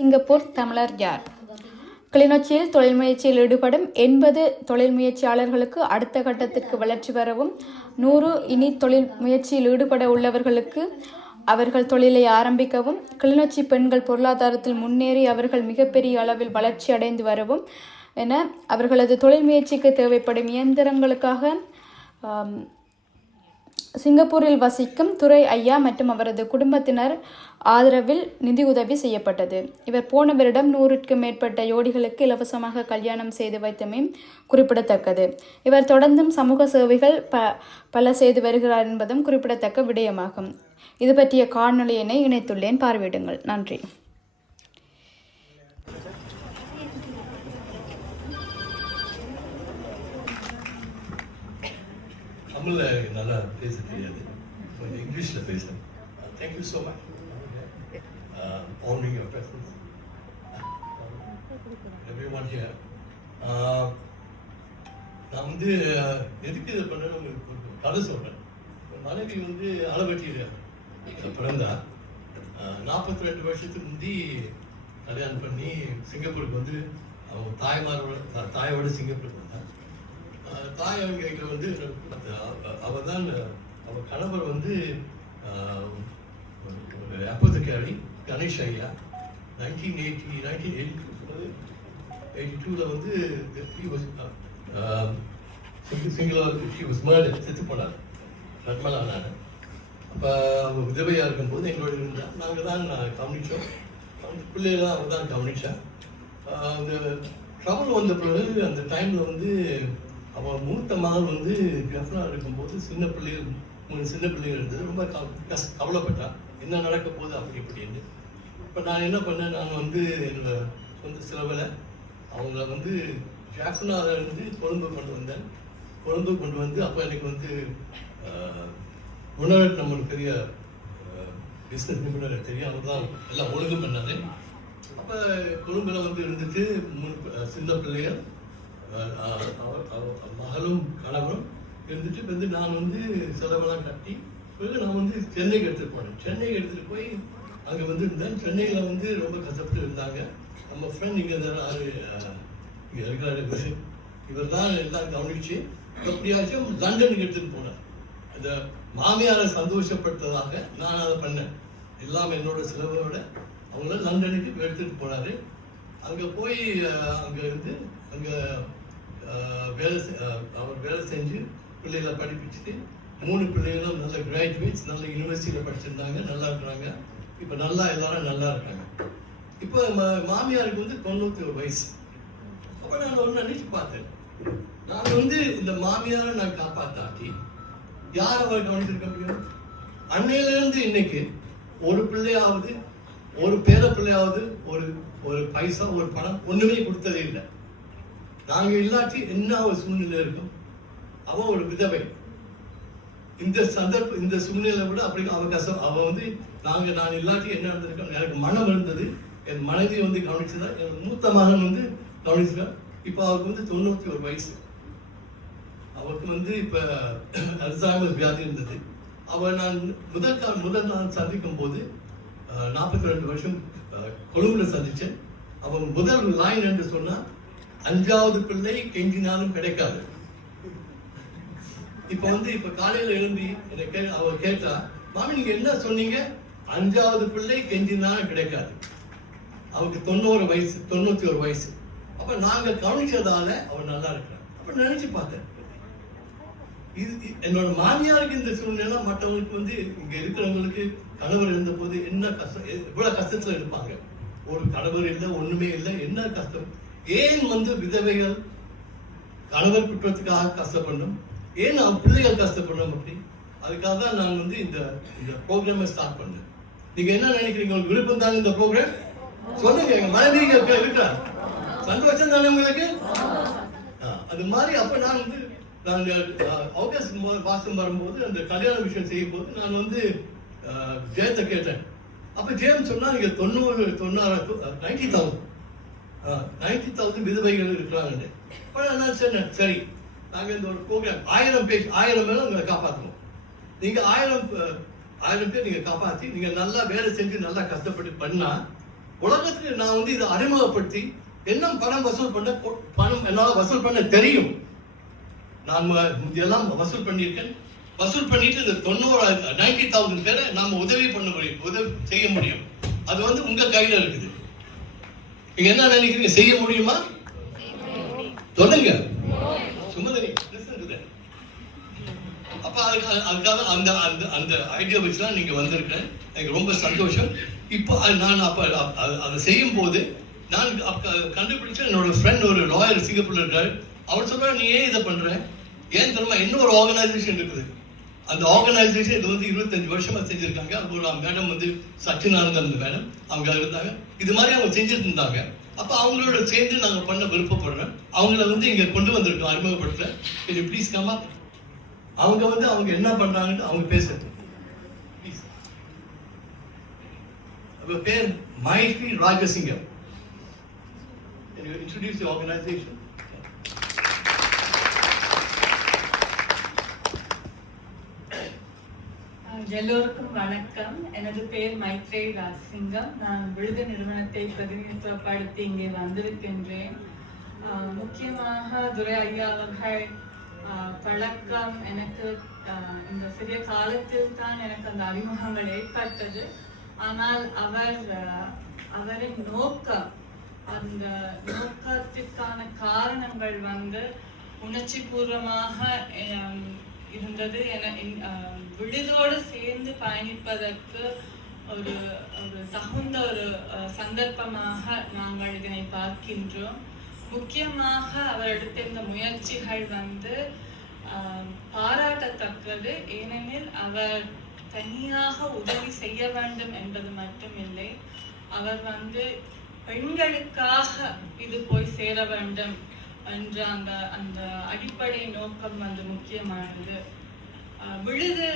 Singapore தமிழர் யார்? கிளிநொச்சியில் தொழில் முயற்சியில் ஈடுபடும் எண்பது தொழில் முயற்சியாளர்களுக்கு அடுத்த கட்டத்திற்கு வளர்ச்சி பெறவும் நூறு இனி தொழில் முயற்சியில் ஈடுபட உள்ளவர்களுக்கு அவர்கள் தொழிலை ஆரம்பிக்கவும் கிளிநொச்சி பெண்கள் பொருளாதாரத்தில் முன்னேறி அவர்கள் மிகப்பெரிய அளவில் வளர்ச்சி அடைந்து வரவும் என அவர்களது தொழில் முயற்சிக்கு தேவைப்படும் இயந்திரங்களுக்காக சிங்கப்பூரில் வசிக்கும் துரை ஐயா மற்றும் அவரது குடும்பத்தினர் ஆதரவில் நிதியுதவி செய்யப்பட்டது. இவர் போன வருடம் நூறுக்கும் மேற்பட்ட யோடிகளுக்கு இலவசமாக கல்யாணம் செய்து வைத்தமே குறிப்பிடத்தக்கது. இவர் தொடர்ந்தும் சமூக சேவைகள் ப பல செய்து வருகிறார் என்பதும் குறிப்பிடத்தக்க விடயமாகும். இது பற்றிய காணொலியினை இணைத்துள்ளேன். பார்வையிடுங்கள். நன்றி. தமிழில் எனக்கு நல்லா பேச தெரியாது. கொஞ்சம் இங்கிலீஷில் பேசுகிறேன் தேங்க்யூ ஸோ மச் ஆனிங் யுவர் பிரசன்ஸ் எவ்ரி ஒன் நான் வந்து எதுக்கு இதை பண்ண உங்களுக்கு ஒரு கதை சொல்கிறேன் மனைவி வந்து அளவட்டியில் பிறந்தா. Uh, நாற்பத்தி ரெண்டு வருஷத்துக்கு முந்தி கல்யாணம் பண்ணி சிங்கப்பூருக்கு வந்து அவங்க தாய்மாரோட தா- தாயோட சிங்கப்பூருக்கு வந்தேன் தாய் அவங்க வந்து அவ தான் அவ கணவர் வந்து ஆஹ், கணேஷ் ஐயா. Nineteen eighty nineteen eighty eighty டூவில் வந்து சிங்கிளாக was, செத்து போனார். நட்மலா நான் அப்போ அவங்க விதவையாக இருக்கும்போது எங்களோட இருந்தால் நாங்கள் தான் கவனித்தோம் அவங்க பிள்ளைகள்லாம் அவங்க தான் கவனித்தா அந்த ட்ரபுள் வந்த பிறகு அந்த டைமில் வந்து அவள் மூத்த மகள் வந்து கஃப்னா இருக்கும்போது சின்ன பிள்ளைகள் மூணு சின்ன பிள்ளைகள் இருந்தது. ரொம்ப க- கஷ் கவலைப்பட்டான் என்ன நடக்க போகுது அப்படி இப்படின்னு? இப்போ நான் என்ன பண்ணேன் நான் வந்து என்னோட சொந்த செலவில் அவங்கள வந்து ஜாஃப்னால இருந்து கொழும்பு கொண்டு வந்தேன். கொழும்பு கொண்டு வந்து அப்போ எனக்கு வந்து உணர்வு நம்மளுக்கு பெரிய பிஸ்னஸ் நிபுணர் தெரியும். அவர் தான் எல்லாம் ஒழுங்கு பண்ணாரு அப்போ கொழும்பில் வந்து இருந்துட்டு மூணு சின்ன பிள்ளைகள் மகளும் கணவரும் இருந்துட்டு வந்து நான் வந்து செலவெல்லாம் கட்டி பிறகு நான் வந்து சென்னைக்கு எடுத்துகிட்டு போனேன். சென்னைக்கு எடுத்துகிட்டு போய் அங்கே வந்து இருந்தேன் சென்னையில் வந்து ரொம்ப கஷ்டப்பட்டு இருந்தாங்க. நம்ம ஃப்ரெண்ட் இங்கே இருந்தாரு இங்கே இருக்கிறாரு இவர். தான் எல்லாம் கவனிச்சு எப்படியாச்சும் லண்டனுக்கு எடுத்துகிட்டு போனார். அந்த மாமியாரை சந்தோஷப்படுத்ததாக நான் அதை பண்ணேன். எல்லாம் என்னோட செலவோட அவங்கள லண்டனுக்கு எடுத்துகிட்டு போனாரு. அங்கே போய் அங்கே இருந்து அங்கே வேலை அவர் வேலை செஞ்சு பிள்ளைகளை படிப்பிச்சுட்டு மூணு பிள்ளைகளும் நல்ல கிராஜுவேட்ஸ் நல்ல யூனிவர்சிட்டியில் படிச்சிருந்தாங்க நல்லா இருக்கிறாங்க. இப்போ நல்லா எல்லாரும் நல்லா இருக்காங்க. இப்போ மாமியாருக்கு வந்து தொண்ணூற்றி வயசு. அப்போ நான் ஒன்று நினைச்சு பார்த்தேன். நான் வந்து இந்த மாமியாரை நான் காப்பாத்தாட்டி யார் அவர் கவனிச்சிருக்க முடியும்? அன்னையிலேருந்து இன்னைக்கு ஒரு பிள்ளையாவது ஒரு பேர பிள்ளையாவது ஒரு ஒரு பைசா ஒரு பணம் ஒன்றுமே கொடுத்ததே இல்லை. நாங்க இல்லாட்டி என்ன ஒரு சூழ்நிலை இருக்கும்? அவன் ஒரு விதவை. இந்த சந்தர்ப்ப இந்த சூழ்நிலை கூட அப்படி அவகாசம். அவன் வந்து நாங்க நான் இல்லாட்டி என்ன நடந்திருக்கோம்? எனக்கு மனம் இருந்தது. என் மனைவி வந்து கவனிச்சதா? என் மூத்த மகன் வந்து கவனிச்சிருக்கான் இப்போ அவருக்கு வந்து தொண்ணூத்தி ஒரு வயசு. அவருக்கு வந்து இப்ப அல்சைமர் வியாதி இருந்தது. அவள் நான் முதல் கால் முதல் நாள் சந்திக்கும் போது நாற்பத்தி ரெண்டு வருஷம் கொழும்புல சந்திச்சேன். அவன் முதல் லைன் என்று சொன்னா அஞ்சாவது பிள்ளை கெஞ்சினாலும் கிடைக்காது. இப்ப வந்து இப்ப காலையில எழும்பி கே அவ கேட்டா மாமி நீங்க என்ன சொன்னீங்க? அஞ்சாவது பிள்ளை கெஞ்சினாலும் கிடைக்காது. அவருக்கு தொண்ணூறு வயசு தொண்ணூத்தி ஒரு வயசு. அப்ப நாங்க கவனிச்சதால அவர் நல்லா இருக்கிறார் அப்ப நினைச்சு பார்த்தேன். இது என்னோட மாமியாருக்கு இந்த சூழ்நிலை மற்றவங்களுக்கு வந்து இங்க இருக்கிறவங்களுக்கு கணவர் இருந்த போது என்ன கஷ்டம் இவ்வளவு எவ்வளவு கஷ்டத்துல இருப்பாங்க. ஒரு கணவர் இல்லை ஒண்ணுமே இல்லை என்ன கஷ்டம்? ஏன் வந்து விதவைகள் கணவர் குற்றத்துக்காக கஷ்டப்படணும்? ஏன் நான் பிள்ளைகள் கஷ்டப்படணும் அப்படி? அதுக்காக தான் நான் வந்து இந்த இந்த ப்ரோக்ராமை ஸ்டார்ட் பண்ணேன். நீங்க என்ன நினைக்கிறீங்க? உங்களுக்கு விருப்பம் தானே இந்த ப்ரோக்ராம் சொல்லுங்க எங்க மனைவி இருக்கா சந்தோஷம் தானே உங்களுக்கு? அது மாதிரி அப்ப நான் வந்து நான் அஹ், ஆகஸ்ட் மா- வரும்போது அந்த கல்யாண விஷயம் செய்யும்போது நான் வந்து ஜெயத்தை கேட்டேன். அப்ப ஜெயம் சொன்னா நீங்க தொண்ணூறு தொண்ணூறு நைன்டி தௌசண்ட் நைன்டி தௌசண்ட் விதவைகள் இருக்கிறாங்க ஆனால் நான் சொன்னேன் சரி நாங்கள் இந்த ஒரு ப்ரோக்ராம் ஆயிரம் பேர் ஆயிரம் பேரை உங்களை காப்பாற்றணும் நீங்கள் ஆயிரம் ஆயிரம் பேர் நீங்கள் காப்பாற்றி நீங்கள் நல்லா வேலை செஞ்சு நல்லா கஷ்டப்பட்டு பண்ணால் உலகத்துக்கு நான் வந்து இதை அறிமுகப்படுத்தி என்ன பணம் வசூல் பண்ண பணம் என்னால் வசூல் பண்ண தெரியும். நான் ம- இதெல்லாம் வசூல் பண்ணியிருக்கேன். வசூல் பண்ணிட்டு இந்த தொண்ணூறாயிரம் நைன்டி தௌசண்ட் பேரை நாம உதவி பண்ண முடியும் உதவி செய்ய முடியும். அது வந்து உங்கள் கையில் இருக்குது. நீங்க என்ன நினைக்கிறீங்க? செய்ய முடியுமா? சொல்லுங்க. சுமதனி அப்ப அதுக்கு அதுக்காக அந்த அந்த அந்த ஐடியா வச்சு தான் நீங்க வந்திருக்கேன் எனக்கு ரொம்ப சந்தோஷம். இப்போ நான் அப்ப அதை செய்யும் போது நான் கண்டுபிடிச்ச என்னோட ஃப்ரெண்ட் ஒரு லாயர் சிங்கப்பூர்ல இருக்காரு. அவர் சொல்றாரு நீ ஏன் இதை பண்ற? ஏன் தெரியுமா? இன்னொரு ஆர்கனைசேஷன் இருக்குது. அந்த ஆர்கனைசேஷன் இது வந்து இருபத்தஞ்சு வருஷமா செஞ்சிருக்காங்க. அது ஒரு மேடம் வந்து சச்சினானந்தன் மேடம் அவங்க இருந்தாங்க. இது மாதிரி அவங்க செஞ்சுட்டு இருந்தாங்க அப்ப அவங்களோட சேர்ந்து நாங்க பண்ண விருப்பப்படுறோம் அவங்கள வந்து இங்க கொண்டு வந்திருக்கோம் அறிமுகப்படுத்த ப்ளீஸ் கமா அவங்க வந்து அவங்க என்ன பண்றாங்கன்னு அவங்க பேசுறது. ப்ளீஸ் பேர் மைத்ரி ராஜசிங்கம். இன்ட்ரடியூஸ் ஆர்கனைசேஷன் எல்லோருக்கும் வணக்கம். எனது பெயர் மைத்ரேய் ராஜசிங்கம். நான் விழுது நிறுவனத்தை பிரதிநிதித்துவப்படுத்தி இங்கே வந்திருக்கின்றேன். முக்கியமாக துரை ஐயா அவர்கள் பழக்கம் எனக்கு இந்த சிறிய காலத்தில் தான் எனக்கு அந்த அறிமுகங்கள் ஏற்பட்டது. ஆனால் அவர் அவரின் நோக்கம் அந்த நோக்கத்திற்கான காரணங்கள் வந்து உணர்ச்சி பூர்வமாக இருந்தது. என இன்- விழுதோடு சேர்ந்து பயணிப்பதற்கு ஒரு ஒரு தகுந்த ஒரு சந்தர்ப்பமாக நாங்கள் இதனை பார்க்கின்றோம். முக்கியமாக அவர் எடுத்திருந்த முயற்சிகள் வந்து ஆஹ் பாராட்டத்தக்கது. ஏனெனில் அவர் தனியாக உதவி செய்ய வேண்டும் என்பது மட்டுமில்லை. அவர் வந்து பெண்களுக்காக இது போய் சேர வேண்டும். என்ற அந்த அந்த அடிப்படை நோக்கம் வந்து முக்கியமானது. விழுது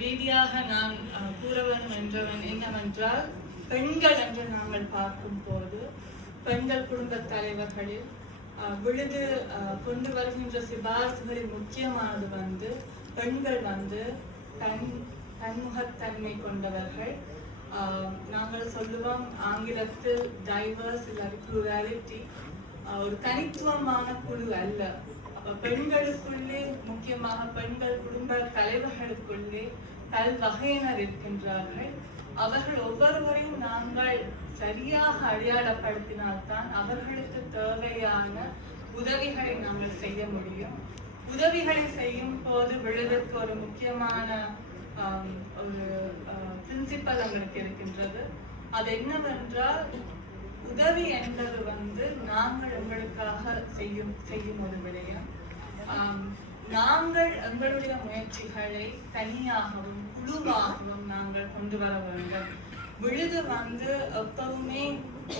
ரீதியாக நான் கூறவன் என்றவன் என்னவென்றால் பெண்கள் என்று நாங்கள் பார்க்கும் போது பெண்கள் குடும்ப தலைவர்களில் விழுது கொண்டு வருகின்ற சிபாரிசுகளில் முக்கியமானது வந்து பெண்கள் வந்து தன் பன்முகத்தன்மை கொண்டவர்கள். நாங்கள் சொல்லுவோம் ஆங்கிலத்தில் டைவர்ஸ் இல்லாட்டி ப்ளூராலிட்டி ஒரு தனித்துவமான குழு அல்ல. அப்ப பெண்களுக்குள்ளே முக்கியமாக பெண்கள் குடும்ப தலைவர்களுக்குள்ளே பல் வகையினர் இருக்கின்றார்கள். அவர்கள் ஒவ்வொருவரையும் நாங்கள் சரியாக அடையாளப்படுத்தினால்தான் அவர்களுக்கு தேவையான உதவிகளை நாங்கள் செய்ய முடியும். உதவிகளை செய்யும் போது விழுதற்கு ஒரு முக்கியமான ஒரு பிரின்சிபல் அங்களுக்கு இருக்கின்றது. அது என்னவென்றால் உதவி என்பது வந்து நாங்கள் எங்களுக்காக செய்யும் செய்யும் ஒரு விடயம். நாங்கள் எங்களுடைய முயற்சிகளை தனியாகவும் குழுவாகவும் நாங்கள் கொண்டு வர வேண்டும். விழுது வந்து எப்பவுமே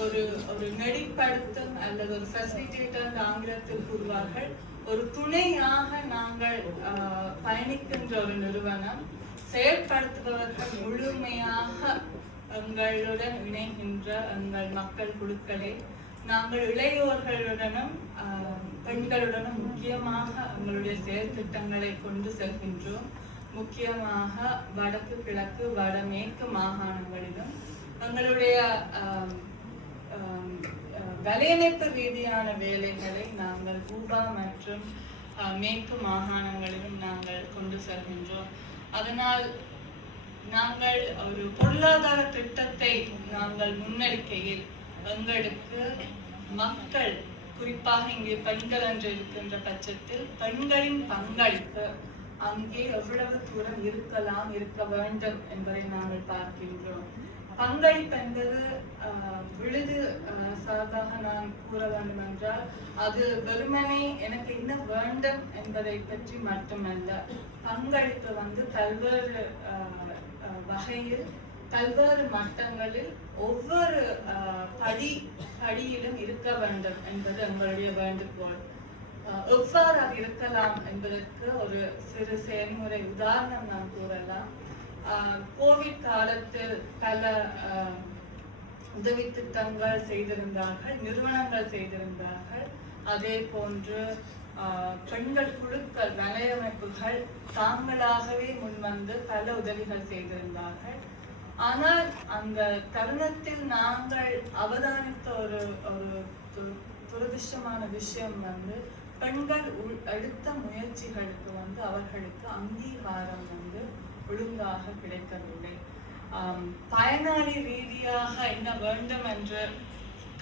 ஒரு ஒரு நெறிப்படுத்தும் அல்லது ஒரு ஃபெசிலிட்டேட்டர் ஆங்கிலத்தில் கூறுவார்கள். ஒரு துணையாக நாங்கள் பயணிக்கின்ற ஒரு நிறுவனம் செயற்படுத்துபவர்கள் முழுமையாக எங்களுடன் இணைகின்ற எங்கள் மக்கள் குழுக்களை நாங்கள் இளையோர்களுடனும் ஆஹ், பெண்களுடனும் முக்கியமாக எங்களுடைய செயல் திட்டங்களை கொண்டு செல்கின்றோம். முக்கியமாக வடக்கு கிழக்கு வடமேற்கு மாகாணங்களிலும் எங்களுடைய வலையமைப்பு ரீதியான வேலைகளை நாங்கள் பூபா மற்றும் மேற்கு மாகாணங்களிலும் நாங்கள் கொண்டு செல்கின்றோம். அதனால் நாங்கள் ஒரு பொருளாதார திட்டத்தை நாங்கள் முன்னெடுக்கையில் எங்களுக்கு மக்கள் குறிப்பாக இங்கே பெண்கள் என்று இருக்கின்ற பட்சத்தில் பெண்களின் பங்களிப்பு அங்கே எவ்வளவு தூரம் இருக்கலாம் இருக்க வேண்டும் என்பதை நாங்கள் பார்க்கின்றோம். பங்களிப்பு என்பது விழுது சார்பாக நான் கூற வேண்டும் என்றால் அது வெறுமனே எனக்கு என்ன வேண்டும் என்பதை பற்றி மட்டுமல்ல. பங்களிப்பு வந்து பல்வேறு ஆஹ், வகையில் பல்வேறு மட்டங்களில் ஒவ்வொரு ஆஹ், படி படியிலும் இருக்க வேண்டும் என்பது எங்களுடைய வேண்டுகோள். எவ்வாறு அது இருக்கலாம் என்பதற்கு ஒரு சிறு செயல்முறை உதாரணம் நான் கூறலாம். கோவிட் காலத்தில் பல உதவி திட்டங்கள் செய்திருந்தார்கள் நிறுவனங்கள் செய்திருந்தார்கள். அதே போன்று பெண்கள் குழுக்கள் வலையமைப்புகள் தாங்களாகவே முன்வந்து பல உதவிகள் செய்திருந்தார்கள். ஆனால் அந்த தருணத்தில் நாங்கள் அவதானித்த ஒரு ஒரு து- விஷயம் வந்து பெண்கள் உள்- எடுத்த முயற்சிகளுக்கு வந்து அவர்களுக்கு அங்கீகாரம் வந்து ஒழுங்காக கிடைக்கவில்லை. பயனாளி ரீதியாக என்ன வேண்டும் என்று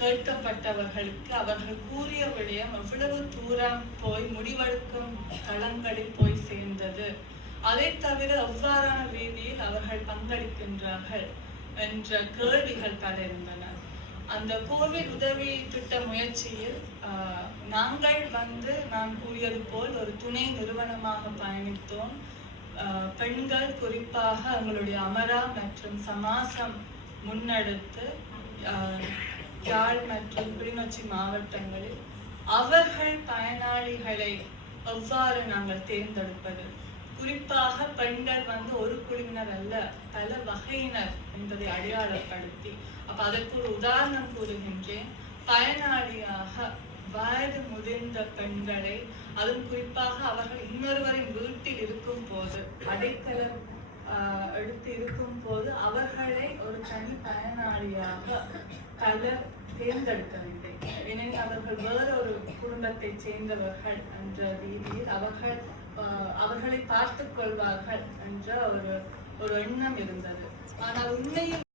கேட்கப்பட்டவர்களுக்கு அவர்கள் கூறிய விடயம் எவ்வளவு தூரம் போய் முடிவெடுக்கும் களங்களில் போய் சேர்ந்தது. அதை தவிர எவ்வாறான ரீதியில் அவர்கள் பங்களிக்கின்றார்கள் என்ற கேள்விகள் பல இருந்தன அந்த கோவிட் உதவி திட்ட முயற்சியில் ஆஹ், நாங்கள் வந்து நான் கூறியது போல் ஒரு துணை நிறுவனமாக பயணித்தோம். பெண்கள் குறிப்பாக அவங்களுடைய அமரா மற்றும் சமாசம் முன்னெடுத்து யாழ் மற்றும் கிளிநொச்சி மாவட்டங்களில் அவர்கள் பயனாளிகளை எவ்வாறு நாங்கள் தேர்ந்தெடுப்பது? குறிப்பாக பெண்கள் வந்து ஒரு குழுவினர் அல்ல பல வகையினர் என்பதை அடையாளப்படுத்தி. அப்ப அதற்கு ஒரு உதாரணம் கூறுகின்றேன். பயனாளியாக வயது முதிர்ந்த பெண்களை அதுவும் குறிப்பாக அவர்கள் இன்னொருவரின் வீட்டில் இருக்கும் போது அடைக்கலம் எடுத்து இருக்கும் போது அவர்களை ஒரு தனி பயனாளியாக கலர் தேர்ந்தெடுக்கவில்லை. ஏனெனில் அவர்கள் வேறொரு குடும்பத்தை சேர்ந்தவர்கள் என்ற ரீதியில் அவர்கள் அவர்களை பார்த்துக் கொள்வார்கள் என்ற ஒரு ஒரு எண்ணம் இருந்தது. ஆனால் உண்மையில்